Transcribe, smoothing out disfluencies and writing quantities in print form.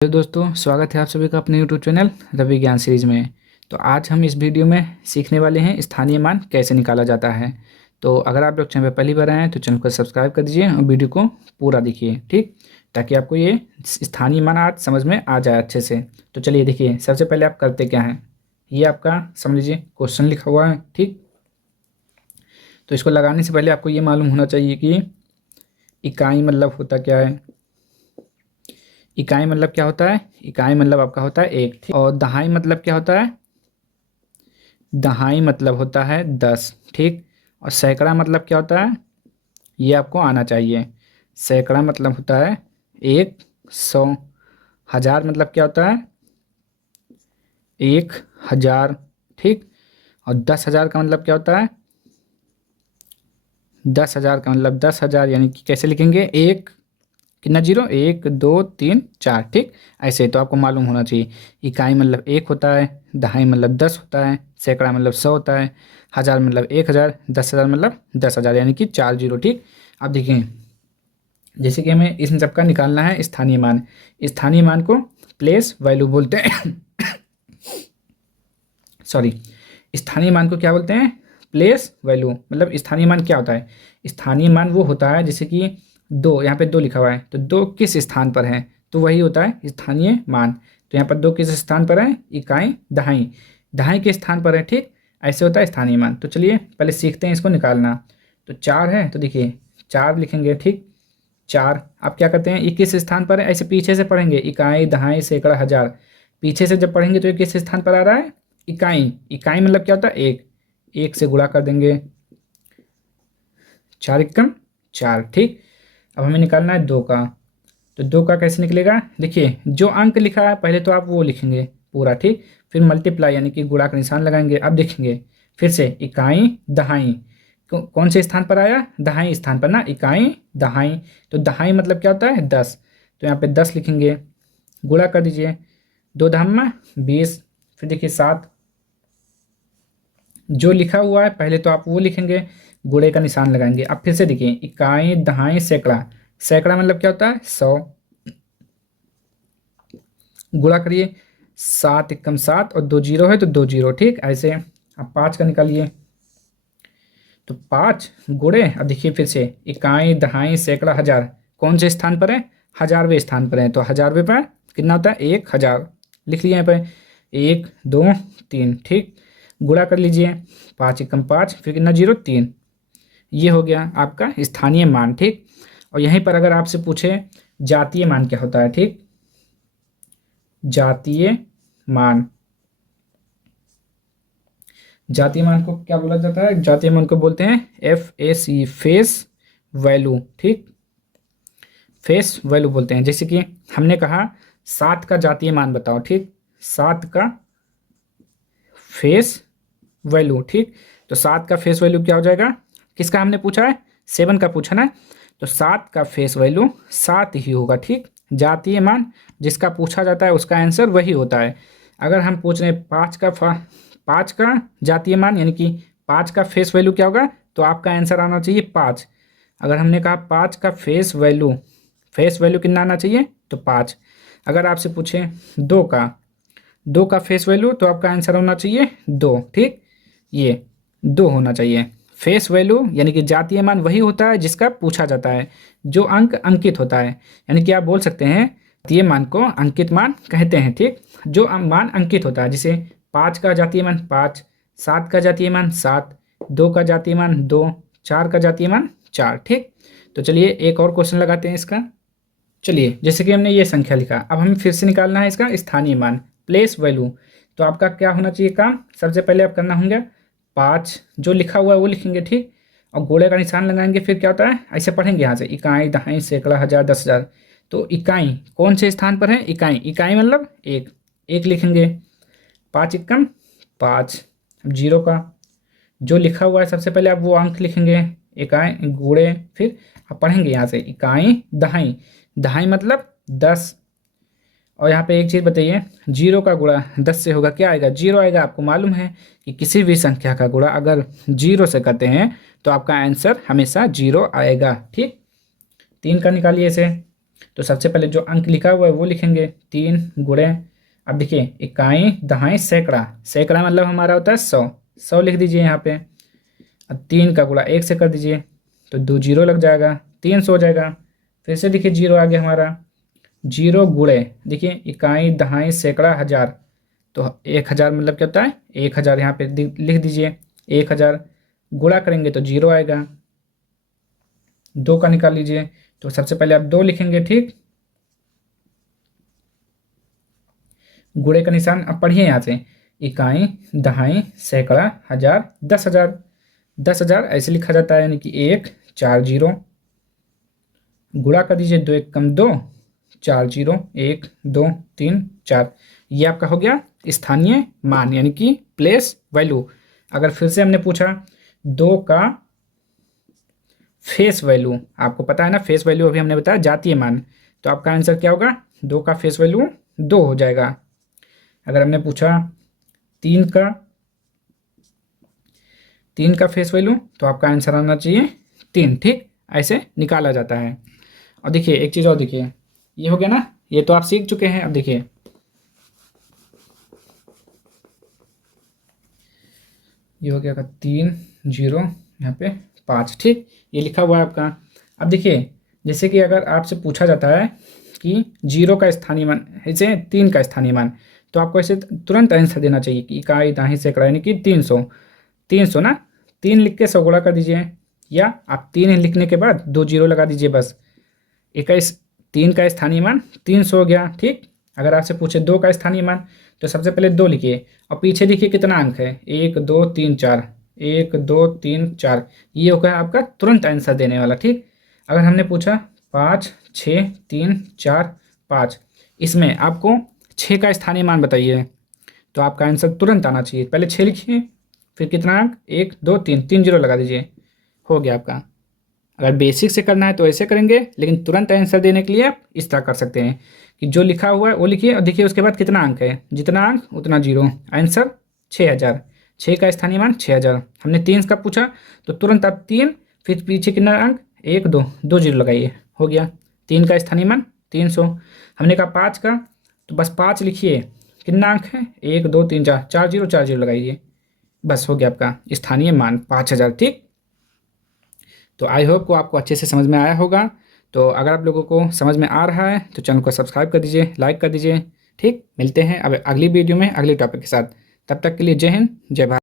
Hello दोस्तों, स्वागत है आप सभी का अपने यूट्यूब चैनल रवि ज्ञान सीरीज में। तो आज हम इस वीडियो में सीखने वाले हैं स्थानीय मान कैसे निकाला जाता है। तो अगर आप लोग चैनल पर पहली बार आए हैं तो चैनल को सब्सक्राइब कर दीजिए और वीडियो को पूरा देखिए, ठीक, ताकि आपको ये स्थानीय मान आज समझ में आ जाए अच्छे से। तो चलिए देखिए, सबसे पहले आप करते क्या हैं, ये आपका समझ लीजिए क्वेश्चन लिखा हुआ है, ठीक। तो इसको लगाने से पहले आपको ये मालूम होना चाहिए कि इकाई मतलब होता क्या है। इकाई मतलब क्या होता है, इकाई मतलब आपका होता है एक, ठीक। और दहाई मतलब क्या होता है, दहाई मतलब होता है 10, ठीक। और सैकड़ा मतलब क्या होता है, ये आपको आना चाहिए। सैकड़ा मतलब होता है 100। हज़ार मतलब क्या होता है, 1000, ठीक। और 10,000 का मतलब क्या होता है, 10,000 का मतलब 10,000, यानी कि कैसे लिखेंगे, एक कितना जीरो, 1 2 3 4, ठीक। ऐसे तो आपको मालूम होना चाहिए। इकाई मतलब एक होता है, दहाई मतलब 10 होता है, सैकड़ा मतलब 100 होता है, हज़ार मतलब 1000, 10,000 मतलब 10,000, यानी कि 4 जीरो, ठीक। अब देखिए, जैसे कि हमें इन सबका निकालना है स्थानीय मान। स्थानीय मान को प्लेस वैल्यू बोलते हैं। सॉरी, स्थानीय मान को क्या बोलते हैं, प्लेस वैल्यू। मतलब स्थानीय मान क्या होता है, स्थानीय मान वो होता है जैसे कि दो, यहाँ पे दो लिखा हुआ है तो दो किस स्थान पर है, तो वही होता है स्थानीय मान। तो यहाँ पर दो किस स्थान पर है, इकाई दहाई, दहाई के स्थान पर है, ठीक। ऐसे होता है स्थानीय मान। तो चलिए पहले सीखते हैं इसको निकालना। तो चार है तो देखिए 4 लिखेंगे, ठीक। चार आप क्या करते हैं, 21 स्थान पर है, ऐसे पीछे से पढ़ेंगे, इकाई दहाई सैकड़ा हज़ार, पीछे से जब पढ़ेंगे तो ये किस स्थान पर आ रहा है, इकाई। इकाई मतलब क्या होता है, एक, एक से गुणा कर देंगे, 4 एकम 4, ठीक। अब हमें निकालना है दो का। तो दो का कैसे निकलेगा, देखिए जो अंक लिखा है पहले तो आप वो लिखेंगे पूरा, ठीक। फिर मल्टीप्लाई यानी कि गुणा का निशान लगाएंगे। अब देखेंगे फिर से, इकाई दहाई कौन से स्थान पर आया, दहाई स्थान पर ना, इकाई दहाई। तो दहाई मतलब क्या होता है 10, तो यहाँ पे 10 लिखेंगे, गुणा कर दीजिए, दो धाम 20, फिर देखिए 7, जो लिखा हुआ है पहले तो आप वो लिखेंगे, गुणे का निशान लगाएंगे। अब फिर से देखिए, इकाई दहाई सैकड़ा, सैकड़ा मतलब क्या होता है 100, गुणा करिए, 7 एकम 7 और दो जीरो है तो दो जीरो, ठीक। ऐसे अब 5 का निकालिए, तो 5 गुणे, अब देखिए फिर से, इकाई दहाई सैकड़ा हज़ार कौन से स्थान पर है, हज़ारवें स्थान पर है, तो हज़ारवें पर कितना होता है 1000, लिख लिया यहाँ पर 1 2 3, ठीक। गुणा कर लीजिए, 5 एकम 5, फिर कितना जीरो 3, ये हो गया आपका स्थानीय मान, ठीक। और यहीं पर अगर आपसे पूछे जातीय मान क्या होता है, ठीक, जातीय मान, जातीय मान को क्या बोला जाता है, जातीय मान को बोलते हैं FAC, फेस वैल्यू, ठीक। फेस वैल्यू बोलते हैं। जैसे कि हमने कहा 7 का जातीय मान बताओ, ठीक, 7 का फेस वैल्यू, ठीक। तो 7 का फेस वैल्यू क्या हो जाएगा, किसका हमने पूछा है, 7 का पूछा ना, तो 7 का फेस वैल्यू 7 ही होगा, ठीक। जातीय मान जिसका पूछा जाता है उसका आंसर वही होता है। अगर हम पूछ रहे हैं 5 का जातीय मान, यानी कि 5 का फेस वैल्यू क्या होगा, तो आपका आंसर आना चाहिए 5। अगर हमने कहा 5 का फेस वैल्यू कितना आना चाहिए, तो 5। अगर आपसे पूछे 2 का फेस वैल्यू, तो आपका आंसर होना चाहिए 2, ठीक। ये 2 होना चाहिए। फेस वैल्यू यानी कि जातीय मान वही होता है जिसका पूछा जाता है, जो अंक अंकित होता है। यानी कि आप बोल सकते हैं जातीय मान को अंकित मान कहते हैं, ठीक। जो मान अंकित होता है, जैसे 5 का जातीय मान 5, 7 का जातीय मान 7, 2 का जातीय मान 2, 4 का जातीय मान 4, ठीक। तो चलिए एक और क्वेश्चन लगाते हैं इसका। चलिए जैसे कि हमने ये संख्या लिखा, अब हमें फिर से निकालना है इसका स्थानीय मान, प्लेस वैल्यू। तो आपका क्या होना चाहिए काम, सबसे पहले आप करना होंगे 5 जो लिखा हुआ है वो लिखेंगे, ठीक। और गोले का निशान लगाएंगे, फिर क्या होता है ऐसे पढ़ेंगे यहाँ से, इकाई दहाई सैकड़ा हज़ार 10,000। तो इकाई कौन से स्थान पर है, इकाई, इकाई मतलब एक, एक लिखेंगे, 5 एकम 5। अब जीरो का जो लिखा हुआ है सबसे पहले आप वो अंक लिखेंगे, इकाई गुणे, फिर आप पढ़ेंगे यहाँ से इकाई दहाई, दहाई मतलब 10। और यहाँ पे एक चीज़ बताइए, जीरो का गुणा 10 से होगा, क्या आएगा, जीरो आएगा। आपको मालूम है कि किसी भी संख्या का गुणा अगर जीरो से करते हैं तो आपका आंसर हमेशा जीरो आएगा, ठीक। 3 का निकालिए इसे, तो सबसे पहले जो अंक लिखा हुआ है वो लिखेंगे 3 गुणे, अब देखिए इकाई दहाई सैकड़ा, सैकड़ा मतलब हमारा होता है 100, 100 लिख दीजिए यहाँ पे। अब 3 का गुणा 1 से कर दीजिए तो 2 जीरो लग जाएगा, 300 हो जाएगा। फिर से देखिए जीरो आ गया हमारा, जीरो गुणे देखिए इकाई दहाई सैकड़ा हज़ार, तो 1000 मतलब क्या होता है 1000, यहाँ पे लिख दीजिए 1000, गुणा करेंगे तो जीरो आएगा, 2 का निकाल लीजिए। तो सबसे पहले आप 2 लिखेंगे, ठीक, गुणे का निशान अब पढ़िए यहाँ से, इकाई दहाई सैकड़ा हज़ार 10,000, 10,000 ऐसे लिखा जाता है, यानी कि 1 4 जीरो, गुणा कर दीजिए 2 1 कम 2, 4 जीरो 1 2 3 4, ये आपका हो गया स्थानीय मान यानी कि प्लेस वैल्यू। अगर फिर से हमने पूछा 2 का फेस वैल्यू, आपको पता है ना फेस वैल्यू अभी हमने बताया जातीय मान, तो आपका आंसर क्या होगा 2 का फेस वैल्यू 2 हो जाएगा। अगर हमने पूछा 3 का, 3 का फेस वैल्यू, तो आपका आंसर आना चाहिए 3, ठीक, ऐसे निकाला जाता है। और देखिए एक चीज़ और देखिए, ये हो गया ना, ये तो आप सीख चुके हैं। अब देखिए ये हो गया 3 जीरो यहाँ पे 5, ठीक, ये लिखा हुआ है आपका। अब देखिए जैसे कि अगर आपसे पूछा जाता है कि 0 का स्थानीय मान, ऐसे 3 का स्थानीय मान, तो आपको ऐसे तुरंत आंसर देना चाहिए कि इकाई दहाई सैकड़ा यानी कि 300, 300 ना, 3 लिख के 100 गुणा कर दीजिए, या आप 3 लिखने के बाद 2 जीरो लगा दीजिए बस। 3 का स्थानीय मान 300 हो गया, ठीक। अगर आपसे पूछे 2 का स्थानीय मान, तो सबसे पहले 2 लिखिए और पीछे देखिए कितना अंक है, 1 2 3 4, 1 2 3 4, ये होगा आपका तुरंत आंसर देने वाला, ठीक। अगर हमने पूछा 5 6 3 4 5, इसमें आपको 6 का स्थानीय मान बताइए, तो आपका आंसर तुरंत आना चाहिए। पहले 6 लिखिए, फिर कितना अंक 1 2 3, 3 जीरो लगा दीजिए, हो गया आपका। अगर बेसिक से करना है तो ऐसे करेंगे, लेकिन तुरंत आंसर देने के लिए आप इस तरह कर सकते हैं कि जो लिखा हुआ है वो लिखिए और देखिए उसके बाद कितना अंक है, जितना अंक उतना जीरो, आंसर 6000, 6 का स्थानीय मान 6000। हमने 3 का पूछा तो तुरंत आप 3, फिर पीछे कितना अंक 1 2, 2 जीरो लगाइए, हो गया 3 का स्थानीय मान 300। हमने कहा 5 का, तो बस 5 लिखिए, कितना अंक है 1 2 3 4, 4 जीरो 4 जीरो लगाइए, बस हो गया आपका स्थानीय मान 5000, ठीक। तो आई होप को आपको अच्छे से समझ में आया होगा। तो अगर आप लोगों को समझ में आ रहा है तो चैनल को सब्सक्राइब कर दीजिए, लाइक कर दीजिए, ठीक। मिलते हैं अब अगली वीडियो में अगले टॉपिक के साथ, तब तक के लिए जय हिंद जय भारत।